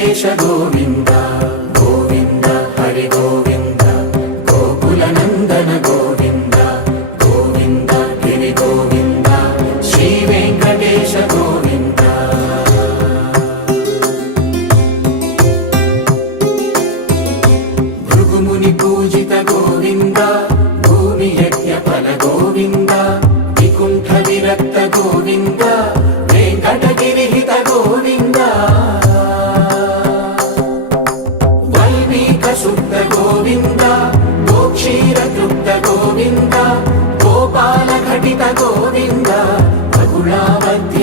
వెంకటేశ గోవింద గోవింద హరి గోవింద గోకుల నందన గోవింద గోవింద గిరి గోవింద శ్రీ వెంకటేశ గోవింద భృగుముని పూజిత గోవింద భూమి యజ్ఞ ఫల గోవింద వికుంఠ విరక్త గోవింద వెంకటగిరిహిత గోవింద వల్మీక శుద్ధ గోవింద గోక్షీర తృప్త గోవింద గోపాల ఘటిత గోవింద బహుళావద్య